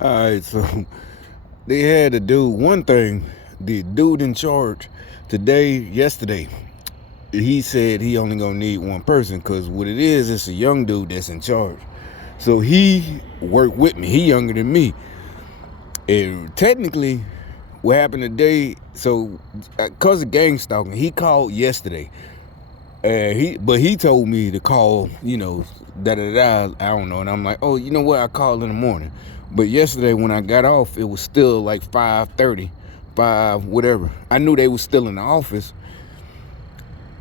All right, so they had to do one thing. The dude in charge yesterday, he said he only gonna need one person because what it is, it's a young dude that's in charge. So he worked with me. He younger than me. And technically, what happened today? So, cause of gang stalking, he called yesterday. But he told me to call, da da da. I don't know, and I'm like, oh, you know what? I called in the morning. But yesterday when I got off, it was still like 5:30, whatever. I knew they was still in the office,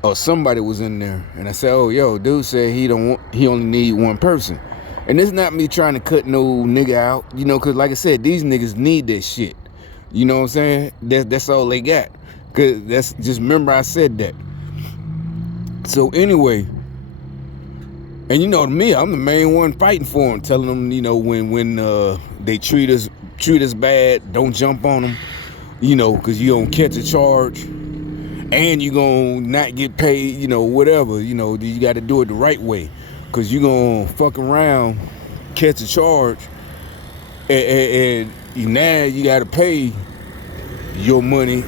or somebody was in there, and I said, oh, yo, dude said he only need one person, and it's not me trying to cut no nigga out, cause like I said, these niggas need that shit. You know what I'm saying? That's all they got. Cause that's just remember I said that. So anyway, and to me, I'm the main one fighting for them, telling them, when they treat us bad, don't jump on them, because you don't catch a charge, and you gonna not get paid, whatever, you got to do it the right way, because you gonna fuck around, catch a charge, and now you got to pay your money.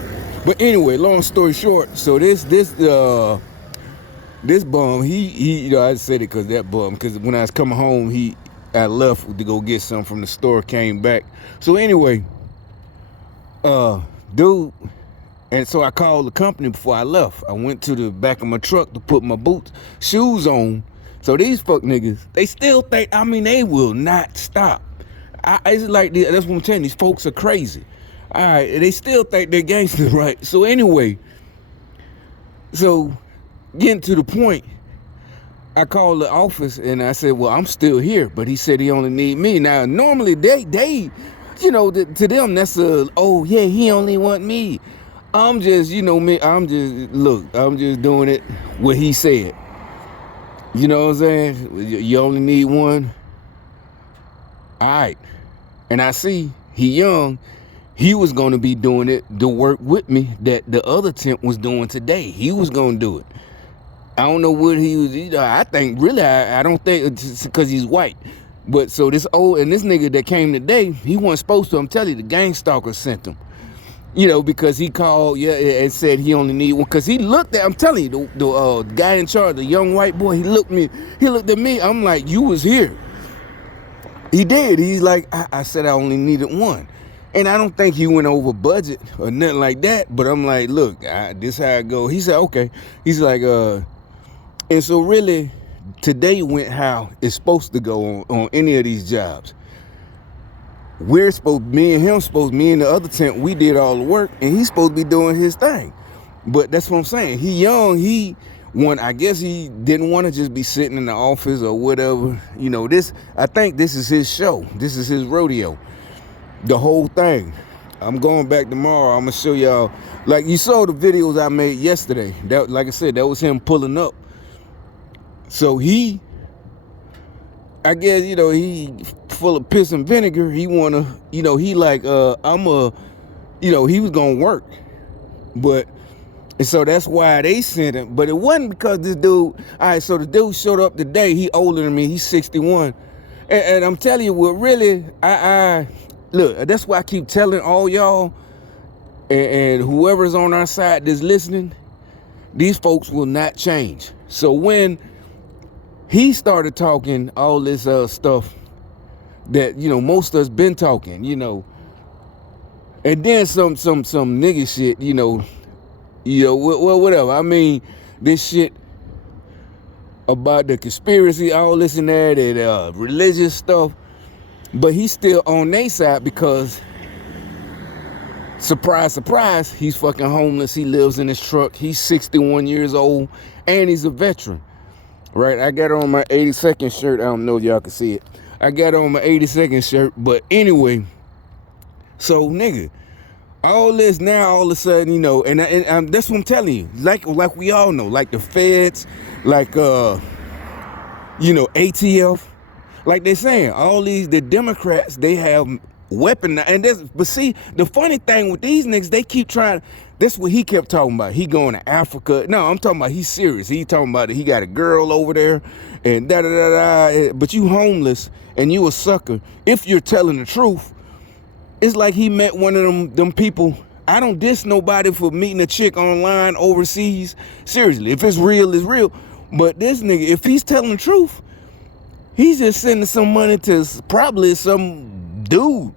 But anyway, long story short, so this bum, he I said it because that bum, because when I was coming home, I left to go get something from the store, came back. So anyway, dude, and so I called the company before I left. I went to the back of my truck to put my shoes on. So these fuck niggas, they still think, they will not stop. It's like, that's what I'm telling you, these folks are crazy. All right, they still think they're gangsters, right? So anyway, getting to the point, I called the office and I said, well, I'm still here, but he said he only need me. Now, normally they to them, that's oh yeah, he only want me. I'm just, me, I'm just doing it what he said. You know what I'm saying? You only need one. All right. And I see he young. He was going to be doing it, the work with me that the other temp was doing today. He was going to do it. I don't know what he was. I think really, I don't think it's because he's white. But so this nigga that came today, he wasn't supposed to. I'm telling you, the gang stalker sent him. Because he called, and said he only need one. Because he looked at, I'm telling you, the guy in charge, the young white boy, he looked at me. I'm like, you was here. He did. He's like, I said I only needed one. And I don't think he went over budget or nothing like that. But I'm like, look, this how it go. He said, okay. He's like, and so really, today went how it's supposed to go on any of these jobs. Me and the other temp, we did all the work, and he's supposed to be doing his thing. But that's what I'm saying. He young, I guess he didn't want to just be sitting in the office or whatever. I think this is his show. This is his rodeo. The whole thing. I'm going back tomorrow. I'm gonna show y'all. Like you saw the videos I made yesterday. That, like I said, that was him pulling up. So I guess, he full of piss and vinegar. He wanna, he like, he was gonna work. And so that's why they sent him. But it wasn't because this dude, all right, so the dude showed up today. He older than me. He's 61. And I'm telling you, what really, look, that's why I keep telling all y'all and whoever's on our side that's listening, these folks will not change. So when he started talking all this stuff that, most of us been talking, and then some nigga shit, whatever. This shit about the conspiracy, all this and that, and religious stuff. But he's still on their side because, surprise, surprise, he's fucking homeless. He lives in his truck. He's 61 years old, and he's a veteran. Right? I got on my 82nd shirt. I don't know if y'all can see it. I got on my 82nd shirt. But anyway, so, nigga, all this now, all of a sudden, and that's what I'm telling you. Like we all know, like the feds, like, ATF. Like they're saying, the Democrats, they have weapon. And this, but see, the funny thing with these niggas, they keep trying. That's what he kept talking about. He going to Africa. No, I'm talking about he's serious. He talking about he got a girl over there and da da da da. But you homeless and you a sucker. If you're telling the truth, it's like he met one of them people. I don't diss nobody for meeting a chick online overseas. Seriously, if it's real, it's real. But this nigga, if he's telling the truth, he's just sending some money to probably some dude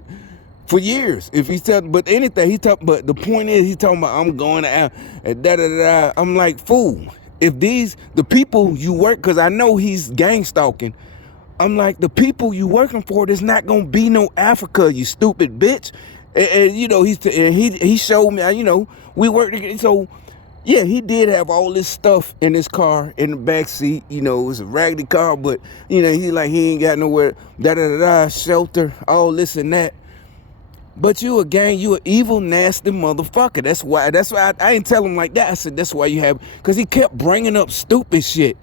for years. If he's telling, but anything he talk, but the point is, he's talking about I'm going to da da da. I'm like, fool. If the people you work, because I know he's gang stalking. I'm like, the people you working for, there's not gonna be no Africa, you stupid bitch. And you know, he showed me, you know, we worked together. So yeah, he did have all this stuff in his car in the back seat. You know, it was a raggedy car, but you know, he ain't got nowhere, da da da da, shelter, all this and that. But you a gang, you an evil, nasty motherfucker. That's why I ain't tell him like that. I said, that's why you have, because he kept bringing up stupid shit.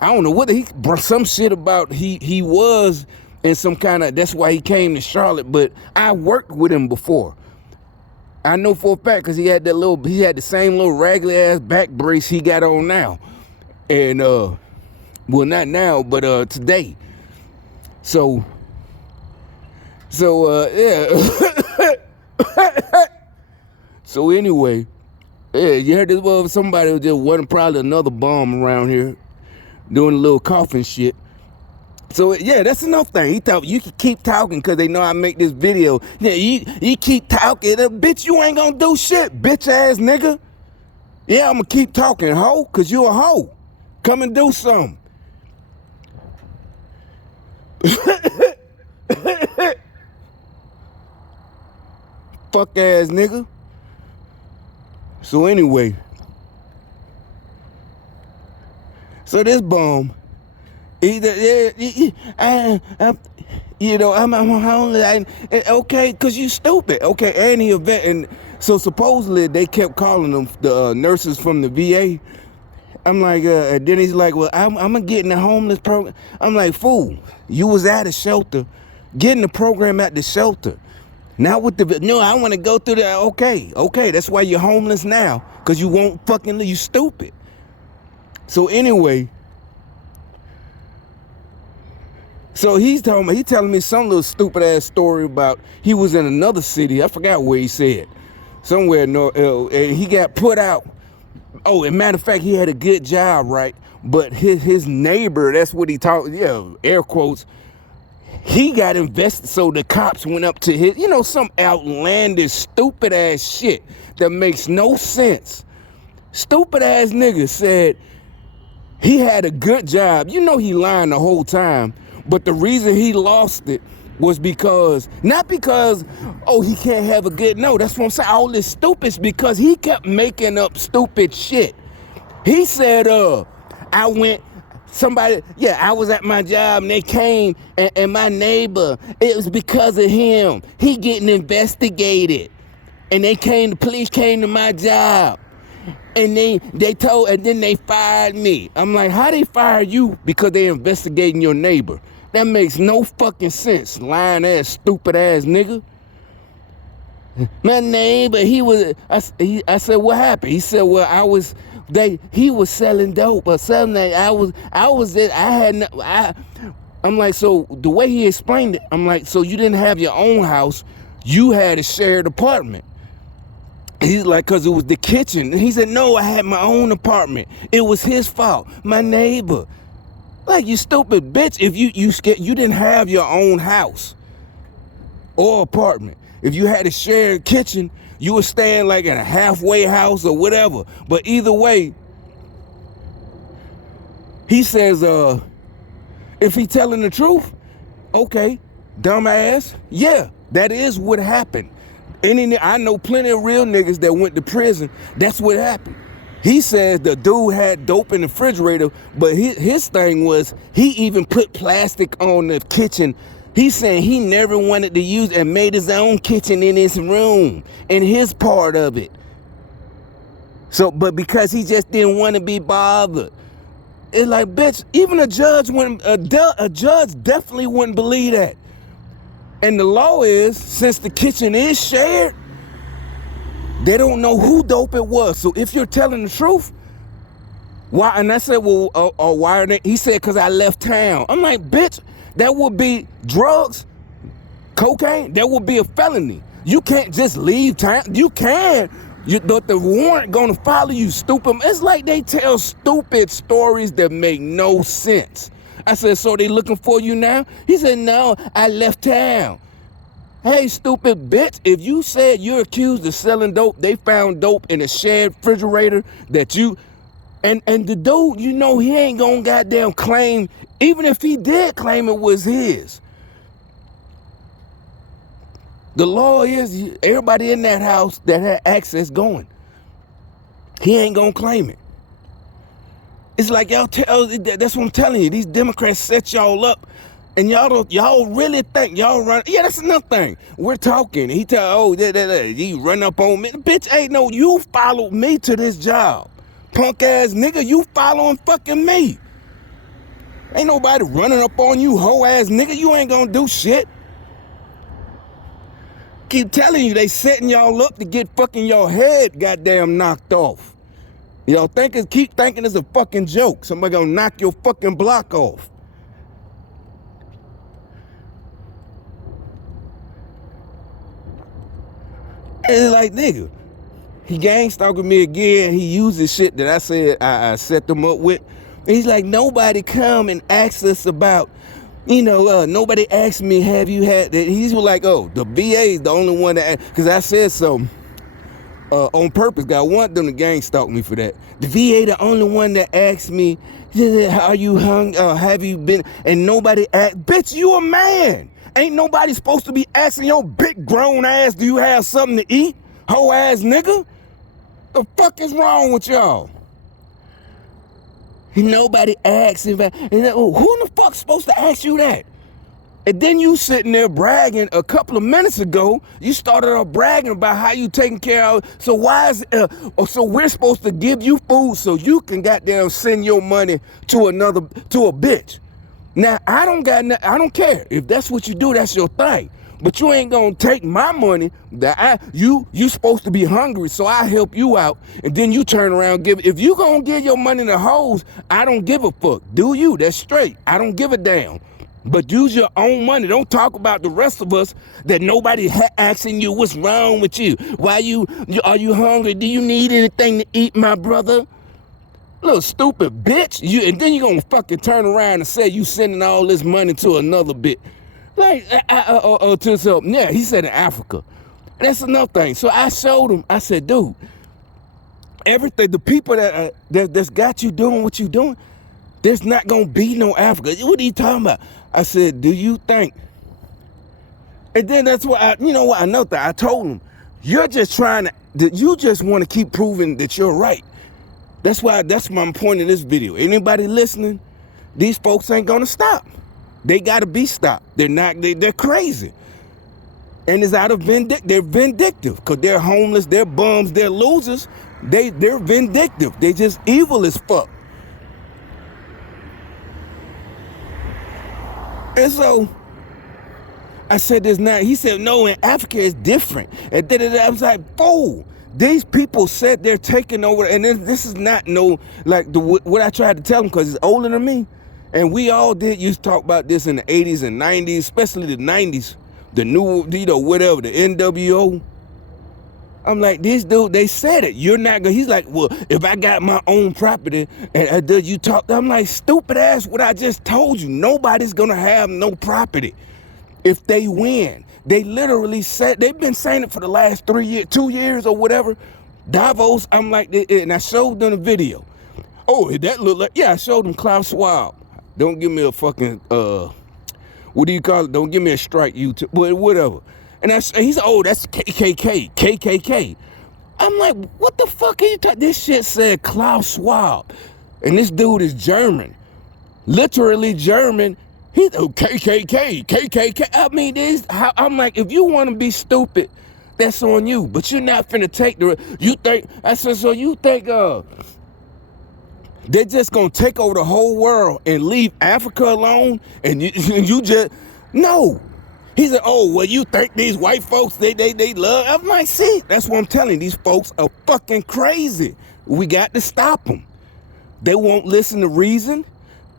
I don't know what he brought some shit about he was in some kind of, that's why he came to Charlotte, but I worked with him before. I know for a fact because he had the same little raggedy ass back brace he got on now. And well, not now, but today. So yeah. So anyway, yeah, you heard this somebody was just wasn't probably another bum around here doing a little coughing shit. So yeah, that's enough thing. He thought you can keep talking because they know I make this video. Yeah, you keep talking, bitch. You ain't gonna do shit, bitch ass nigga. Yeah, I'm gonna keep talking, hoe, cause you a hoe. Come and do something. Fuck ass nigga. So anyway, so this bum. I'm homeless. Okay, cause you stupid. Okay, and he a vet, and so supposedly they kept calling them the nurses from the VA. I'm like, and then he's like, well, I'm gonna get in the homeless program. I'm like, fool, you was at a shelter, getting the program at the shelter. Now with no, I want to go through the. Okay, that's why you're homeless now, cause you won't fucking you stupid. So anyway. So he telling me some little stupid ass story about he was in another city. I forgot where he said. Somewhere and he got put out. Oh, and matter of fact, he had a good job, right? But his neighbor, that's what he talked, yeah, air quotes, he got invested. So the cops went up to his, some outlandish, stupid ass shit that makes no sense. Stupid ass nigga said he had a good job. He lying the whole time. But the reason he lost it was not because, he can't have a good, no, that's what I'm saying. All this stupid because he kept making up stupid shit. He said, I was at my job and they came and my neighbor, it was because of him. He getting investigated. And the police came to my job. And then they fired me. I'm like, how they fire you? Because they investigating your neighbor. That makes no fucking sense, lying ass, stupid ass nigga. My neighbor, I said, what happened? He said, well, he was selling dope or something. I'm like, so the way he explained it, I'm like, so you didn't have your own house, you had a shared apartment. He's like, cause it was the kitchen. He said, no, I had my own apartment. It was his fault, my neighbor. Like, you stupid bitch, if you didn't have your own house or apartment. If you had a shared kitchen, you were staying like in a halfway house or whatever. But either way, he says, if he telling the truth, okay, dumbass, yeah, that is what happened. I know plenty of real niggas that went to prison. That's what happened. He says the dude had dope in the refrigerator, but his thing was he even put plastic on the kitchen. He's saying he never wanted to use and made his own kitchen in his room, in his part of it. So, but because he just didn't want to be bothered. It's like, bitch, even a judge definitely wouldn't believe that. And the law is, since the kitchen is shared, they don't know who dope it was. So if you're telling the truth, why? And I said, well, why are they? He said, because I left town. I'm like, bitch, that would be drugs, cocaine. That would be a felony. You can't just leave town. You can. But the warrant gonna follow you, stupid. It's like they tell stupid stories that make no sense. I said, so they looking for you now? He said, no, I left town. Hey, stupid bitch, if you said you're accused of selling dope, they found dope in a shared refrigerator that you, and the dude, you know, he ain't gonna goddamn claim, even if he did claim it was his. The law is everybody in that house that had access going. He ain't gonna claim it. It's like that's what I'm telling you. These Democrats set y'all up, and y'all really think y'all run. Yeah, that's another thing. We're talking. He he run up on me. Bitch, ain't no, you followed me to this job. Punk ass nigga, you following fucking me. Ain't nobody running up on you, hoe ass nigga. You ain't gonna do shit. Keep telling you, they setting y'all up to get fucking your head goddamn knocked off. Y'all keep thinking it's a fucking joke. Somebody gonna knock your fucking block off. And it's like, nigga, he gang stalking me again. He uses shit that I said I set them up with. And he's like, nobody come and ask us about, nobody asked me, have you had that? He's like, oh, the VA is the only one that, because I said something on purpose. I want them to gang stalk me for that. The VA the only one that asked me, are you hung? Have you been? And nobody asked, bitch, you a man. Ain't nobody supposed to be asking your big grown ass, do you have something to eat? Hoe ass nigga. The fuck is wrong with y'all? Nobody asks if who the fuck's supposed to ask you that? And then you sitting there bragging a couple of minutes ago, you started off bragging about how you taking care of, so why is, so we're supposed to give you food so you can goddamn send your money to a bitch. Now, I don't care. If that's what you do, that's your thing. But you ain't gonna take my money that you supposed to be hungry, so I help you out, and then you turn around and give. If you gonna give your money to hoes, I don't give a fuck. Do you? That's straight. I don't give a damn. But use your own money. Don't talk about the rest of us that nobody asking you what's wrong with you. Are you hungry? Do you need anything to eat, my brother? Little stupid bitch. And then you gonna fucking turn around and say you sending all this money to another bitch. Like, to some, yeah, he said in Africa. That's another thing. So I showed him, I said, dude, everything, the people that's got you doing what you doing, there's not going to be no Africa. What are you talking about? I said, do you think? And then that's why, another thing, I told him, you're just you just want to keep proving that you're right. That's my point of this video. Anybody listening, these folks ain't going to stop. They got to be stopped. They're crazy. And it's out of they're vindictive because they're homeless, they're bums, they're losers. They're vindictive. They just evil as fuck. And so I said this now. He said, no, in Africa it's different. And then I was like, fool. These people said they're taking over. And this is not what I tried to tell them because he's older than me. And we all used to talk about this in the 80s and 90s, especially the 90s, the new, whatever, the NWO. I'm like, this dude, they said it. You're not going to, he's like, well, if I got my own property and you talk, I'm like, stupid ass, what I just told you. Nobody's going to have no property if they win. They literally said, they've been saying it for the last 2 years or whatever. Davos, I'm like, and I showed them a video. Oh, that look like, yeah, I showed them Klaus Schwab. Don't give me a fucking, what do you call it? Don't give me a strike, YouTube, but whatever. And he's oh, that's KKK. I'm like, what the fuck are you talking? This shit said Klaus Schwab. And this dude is German. Literally German. He's KKK. I mean, I'm like, if you want to be stupid, that's on you. But you're not finna take I said, so you think, they're just gonna take over the whole world and leave Africa alone, and you just no. He said, oh, well, you think these white folks, they love? I'm like, see, that's what I'm telling you. These folks are fucking crazy. We got to stop them. They won't listen to reason.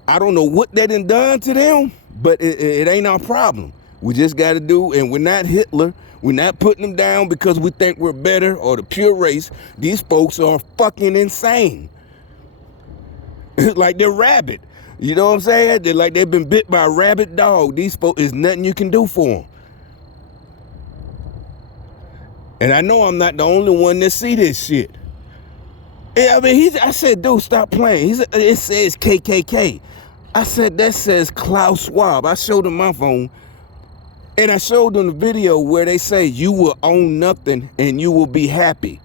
I don't know what they done to them, but it ain't our problem. We just got to do, and we're not Hitler. We're not putting them down because we think we're better or the pure race. These folks are fucking insane. Like they're rabid. You know what I'm saying? They're like they've been bit by a rabid dog. These folks, there's nothing you can do for them. And I know I'm not the only one that see this shit. Yeah, I mean, I said, dude, stop playing. He said, it says KKK. I said, that says Klaus Schwab. I showed him my phone. And I showed them the video where they say, you will own nothing and you will be happy.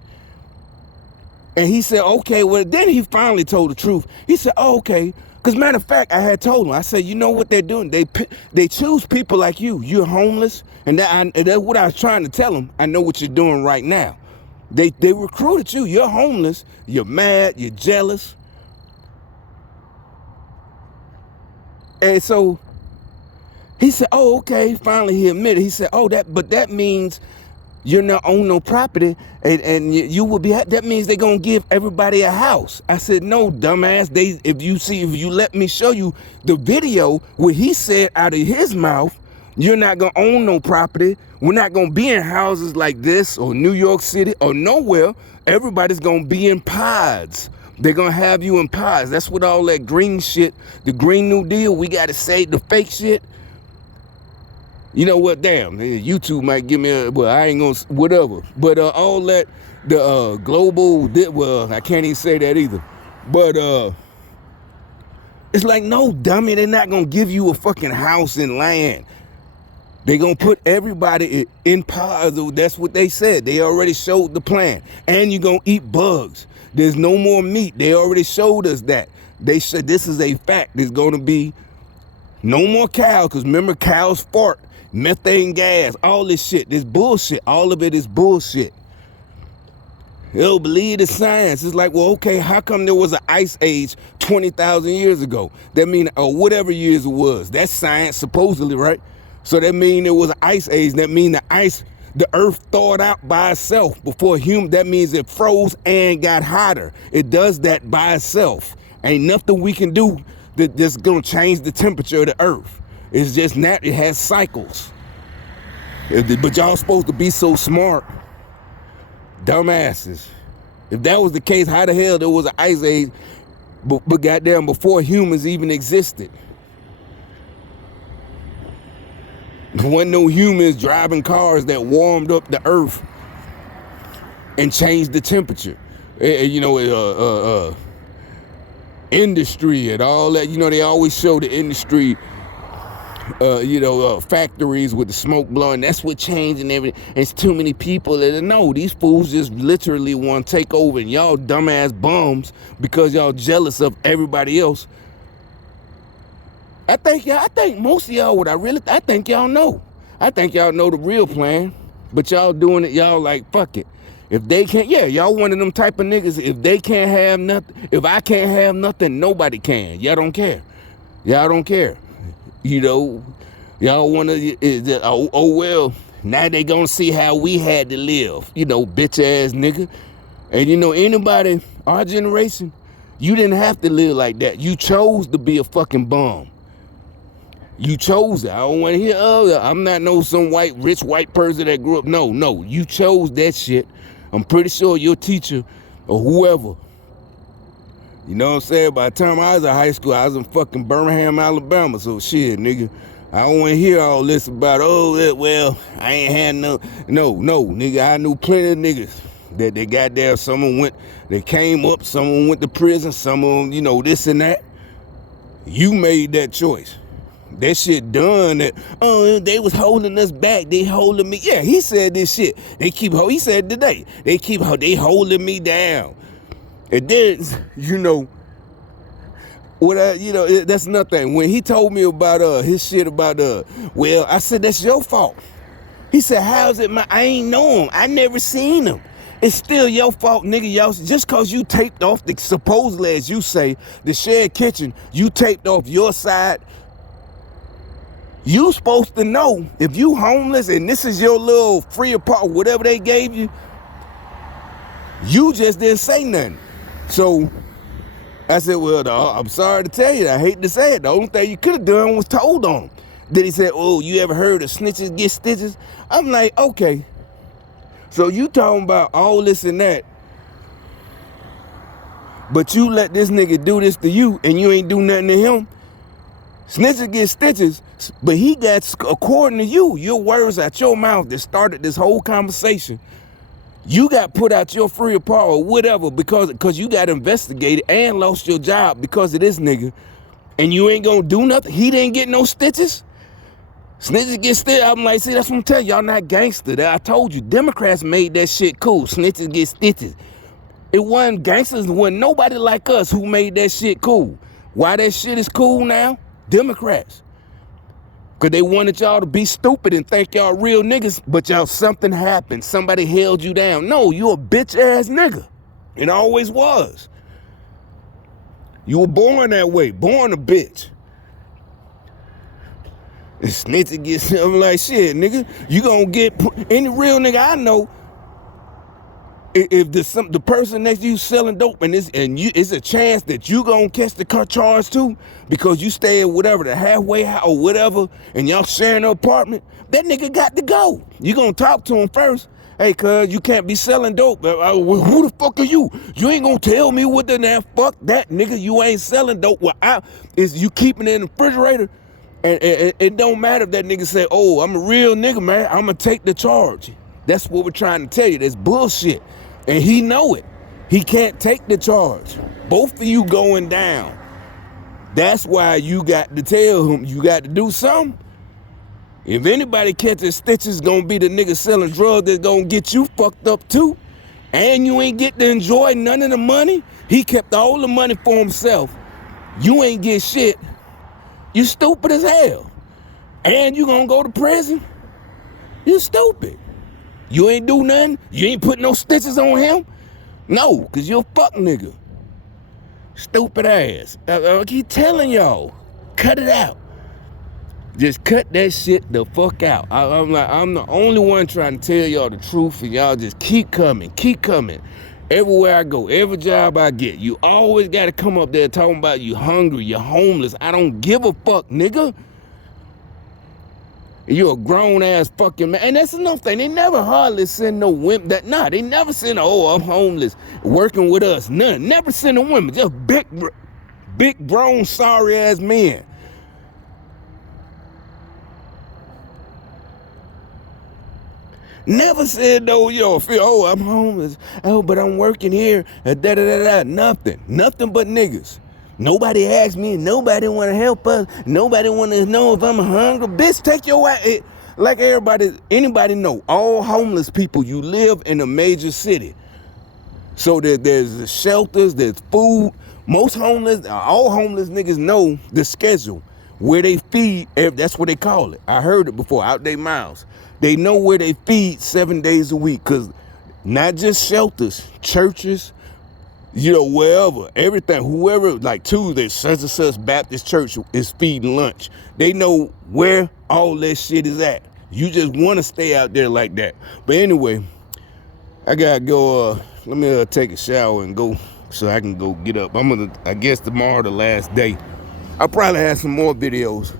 And he said, okay, well, then he finally told the truth. He said, oh, okay. Because matter of fact, I had told him, I said, you know what they're doing? They choose people like you. You're homeless. And that's what I was trying to tell him. I know what you're doing right now. They recruited you. You're homeless. You're mad. You're jealous. And so he said, oh, okay. Finally, he admitted. He said, oh, but that means you're not own no property, and you will be. That means they're gonna give everybody a house. I said, no, dumbass. If you let me show you the video where he said out of his mouth, you're not gonna own no property. We're not gonna be in houses like this or New York City or nowhere. Everybody's gonna be in pods. They're gonna have you in pods. That's what all that green shit, the Green New Deal. We gotta say the fake shit. You know what? Damn, YouTube might give me well, I ain't gonna, whatever. But all that, the global, well, I can't even say that either. But it's like, no, dummy, they're not gonna give you a fucking house and land. They're gonna put everybody in pods. That's what they said. They already showed the plan. And you're gonna eat bugs. There's no more meat. They already showed us that. They said this is a fact. There's gonna be no more cows, because remember, cows fart. Methane gas, all this shit, this bullshit, all of it is bullshit. They'll believe the science. It's like, well, okay, how come there was an ice age 20,000 years ago? That mean, or whatever years it was. That's science, supposedly, right? So that mean there was an ice age. That mean the earth thawed out by itself before human. That means it froze and got hotter. It does that by itself. Ain't nothing we can do that's gonna change the temperature of the earth. It's just it has cycles. But y'all supposed to be so smart. Dumbasses. If that was the case, how the hell there was an ice age, but goddamn, before humans even existed? There wasn't no humans driving cars that warmed up the earth and changed the temperature. Industry and all that. You know, they always show the industry factories with the smoke blowing. That's what changed and everything. It's too many people that know. These fools just literally want to take over, and y'all dumbass bums, because y'all jealous of everybody else. I think most of y'all, I think y'all know. I think y'all know the real plan, but y'all doing it. Y'all like, fuck it. If they can't, y'all one of them type of niggas. If they can't have nothing, if I can't have nothing, nobody can. Y'all don't care. Y'all don't care. You know, y'all want to, oh, well, now they gonna see how we had to live, you know, bitch ass nigga. And you know, anybody, our generation, you didn't have to live like that. You chose to be a fucking bum. You chose it. I don't want to hear, I'm not some rich white person that grew up. No, you chose that shit. I'm pretty sure your teacher or whoever, you know what I'm saying? By the time I was in high school, I was in fucking Birmingham, Alabama. So shit, nigga, I don't want to hear all this about, well, I ain't had no, nigga, I knew plenty of niggas that they got there. They came up, someone went to prison, some of them, you know, this and that. You made that choice. That shit done. They was holding us back. They holding me. Yeah, he said this shit. He said today, they holding me down. And then, you know, that's nothing. When he told me about his shit about well, I said, that's your fault. He said, how's it I ain't know him. I never seen him. It's still your fault, nigga. Y'all, just cause you taped off supposedly, as you say, the shared kitchen, you taped off your side. You supposed to know if you homeless and this is your little free apartment, whatever they gave you, you just didn't say nothing. So I said, well, I'm sorry to tell you, I hate to say it. The only thing you could have done was told on him. Then he said, oh, you ever heard of snitches get stitches? I'm like, okay. So you talking about all this and that, but you let this nigga do this to you and you ain't do nothing to him? Snitches get stitches, but he got, according to you, your words out your mouth that started this whole conversation. You got put out your free apartment or whatever because you got investigated and lost your job because of this nigga, and you ain't gonna do nothing. He didn't get no stitches. Snitches get stitches. I'm like, see, that's what I'm telling y'all, not gangster. I told you, Democrats made that shit cool. Snitches get stitches. It wasn't gangsters. It wasn't nobody like us who made that shit cool. Why that shit is cool now? Democrats. Because they wanted y'all to be stupid and think y'all real niggas, but y'all, something happened. Somebody held you down. No, you a bitch ass nigga. It always was. You were born that way. Born a bitch. And snitch get something like shit, nigga. You gonna get any real nigga I know. If the person next to you selling dope and it's a chance that you gonna catch the car charge too because you stay at whatever the halfway house or whatever and y'all sharing an apartment, that nigga got to go. You gonna talk to him first. Hey, cuz you can't be selling dope. Who the fuck are you? You ain't gonna tell me what the damn fuck that nigga. You ain't selling dope. Well, is you keeping it in the refrigerator? And it don't matter if that nigga say, oh, I'm a real nigga, man. I'm gonna take the charge. That's what we're trying to tell you. That's bullshit. And he know it. He can't take the charge. Both of you going down. That's why you got to tell him you got to do something. If anybody catches stitches, gonna be the nigga selling drugs that's gonna get you fucked up too. And you ain't get to enjoy none of the money. He kept all the money for himself. You ain't get shit. You stupid as hell. And you gonna go to prison? You stupid. You ain't do nothing? You ain't put no stitches on him? No, because you're a fuck nigga. Stupid ass. I keep telling y'all, cut it out. Just cut that shit the fuck out. I'm the only one trying to tell y'all the truth, and y'all just keep coming. Everywhere I go, every job I get, you always got to come up there talking about you hungry, you're homeless. I don't give a fuck, nigga. You're a grown-ass fucking man. And that's another thing. They never hardly send no women they never send, oh, I'm homeless, working with us. None. Never send a women. Just big, grown, sorry-ass men. Never said, no, oh, I'm homeless. Oh, but I'm working here. Nothing. Nothing but niggas. Nobody asked me. Nobody want to help us. Nobody want to know if I'm hungry. Bitch, take your ass. Like anybody know, all homeless people, you live in a major city. So there's shelters, there's food. All homeless niggas know the schedule. Where they feed, that's what they call it. I heard it before, out their mouths. They know where they feed 7 days a week, because not just shelters, churches, wherever, everything, whoever, like Tuesday, such and such Baptist church is feeding lunch. They know where all that shit is at. You just want to stay out there like that. But anyway, I gotta go, let me take a shower and go so I can go get up. I guess tomorrow the last day. I'll probably have some more videos.